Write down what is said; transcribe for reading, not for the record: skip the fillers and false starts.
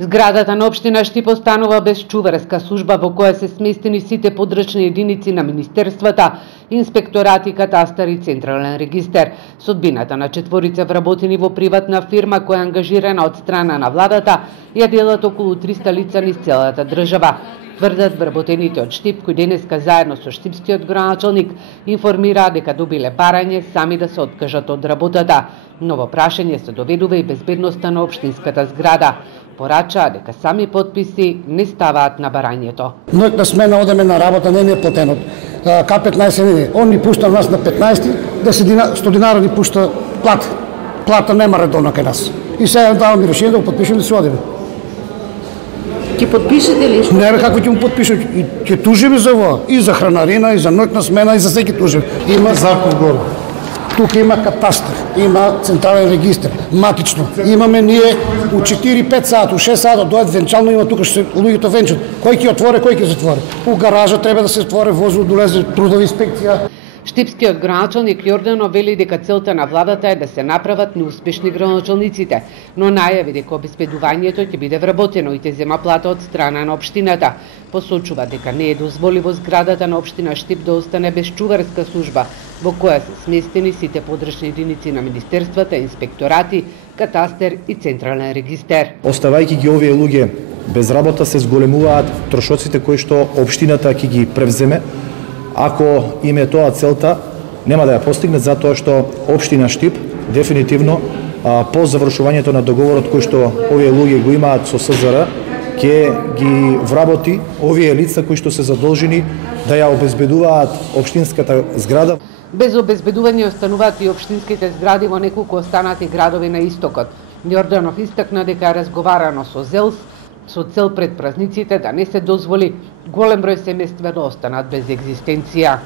Зградата на општина Штип останува без чуварска служба во која се сместени сите подрачни единици на министерствата, инспекторати, катастар и централен регистер. Судбината на четворица вработени во приватна фирма која е ангажирана од страна на владата ја делат околу 300 лица низ целата држава. Тврдат вработените од Штип, кои денеска заедно со штипскиот градоначалник информираа дека добиле барање сами да се откажат од работата. Но во прашање се доведува и безбедноста на општинската зграда. Порачаа дека сами подписи не ставаат на барањето. Ноќна смена одеме на работа, не е платено. К15 не, он ни пушта нас на 15, 100 динара ни пушта плата. Плата нема редовно кај нас. И сега давам ми решение да го подпишем да се одиме. Ќе подпишете ли? Не, како ќе му подпишат? Ќе тужиме за ова. И за хранарина, и за ноќна смена, и за секи тужиме. Има Зарков горе. Тука има катастар, има централен регистр, матично. Имаме ние у 4-5 сата, у 6 сата дојат венчално, има тука што луѓето венчат. Кој ќе отвори, кој ќе затвори? У гаража треба да се отвори, возил долезе трудова инспекција. Штипскиот градоначалник Јорданов вели дека целта на владата е да се направат неуспешни градоначалниците, но најави дека обезбедувањето ќе биде вработено и ќе зема плата од страна на општината. Посочува дека не е дозволиво зградата на општина Штип да остане без чуварска служба, во која се сместени сите подрачни единици на министерствата, инспекторати, катастер и централен регистер. Оставајќи ги овие луѓе без работа, се зголемуваат трошоците кои што општината ќе ги превземе. Ако им е тоа целта, нема да ја постигнат, затоа што општина Штип дефинитивно по завршувањето на договорот кој што овие луѓе го имаат со СЗР, ќе ги вработи овие лица кои што се задолжени да ја обезбедуваат општинската зграда. Без обезбедување остануваат и општинските згради во неколку останати градови на истокот. Јорданов истакна дека е разговарано со ЗЕЛС со цел пред празниците да не се дозволи голем број семејства да останат без екзистенција.